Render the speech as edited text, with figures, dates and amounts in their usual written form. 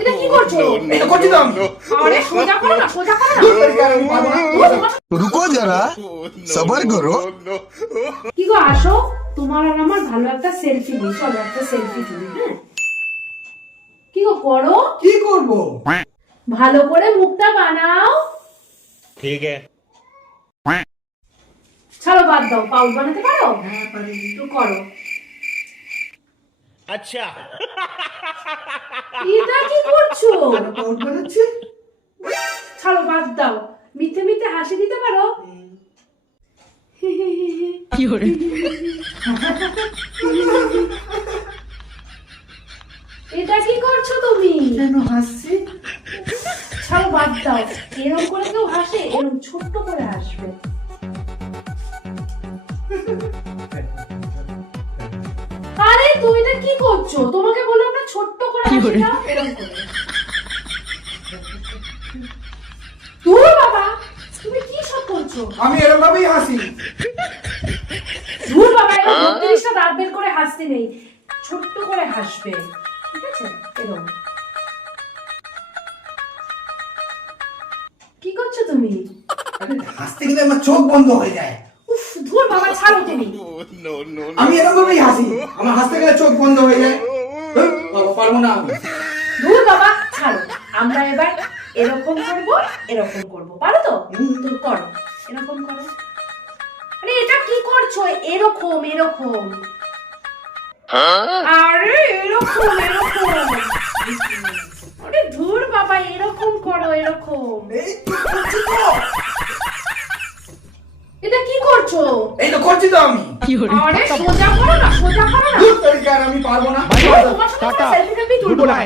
এটা কি করছো? এটা করছি তো আমি। আরে সোজা করো না, সোজা করো না। আমি পারবো না। रुको जरा सबर करो। কি গো আসো, তোমার আর আমার ভালো একটা সেলফি নিই। চলো একটা সেলফি তুলি। হ্যাঁ কি গো করো, কি করবো? ভালো করে মুখটা বানাও। ठीक है। ছাড়ো, বাদ দাও। পাউল বানাতে পারো? হ্যাঁ পারি। একটু করো। अच्छा। এটা কি করছো? পাউড বানাচ্ছি। ছাড়ো, বাদ দাও। মিথ্যে মিথ্যে হাসি দিতে পারো? এটা কি করছো তুমি? কেন হাসছি? ছাড়ো, বাদ দাও। এরকম করে কেউ হাসে? এরকম ছোট্ট করে হাসবে। আরে তুমি এটা কি করছো? তোমাকে বললাম না ছোট্ট করে হাসি দাও, এরকম করে। দূর বাবা, তুমি কি সব করছো? আমি এরকম ভাবেই হাসি। দূর বাবা, এরকম ৩২টা দাঁত বের করে হাসতে নেই, ছোট্ট করে হাসবে। ঠিক আছে? এরকম। কি করছো তুমি? আরে হাসতে গেলে আমার চোখ বন্ধ হয়ে যায়। উফ, ধুর বাবা, ছাড়ো তুমি। আমি এরকম ভাবেই হাসি, আমার হাসতে গেলে চোখ বন্ধ হয়ে যায়। বাবা পারবো না আমি। ধুর বাবা, ছাড়ো। আমরা এবার এরকম করব, এরকম করব। পারো তো? তুমি করো, এরকম করো। আরে এটা কি করছো? এরকম এরকম। আরে এরকম এরকম। আরে ধুর বাবা, এরকম করো, এরকম। এই তো করছি তো। এটা কি করছো? এই তো করছি তো আমি। আরে সোজা করো না, সোজা করো না। ধুর, তোর কি আর আমি পারবো না। তোমার সাথে সেলফি তুলবো না।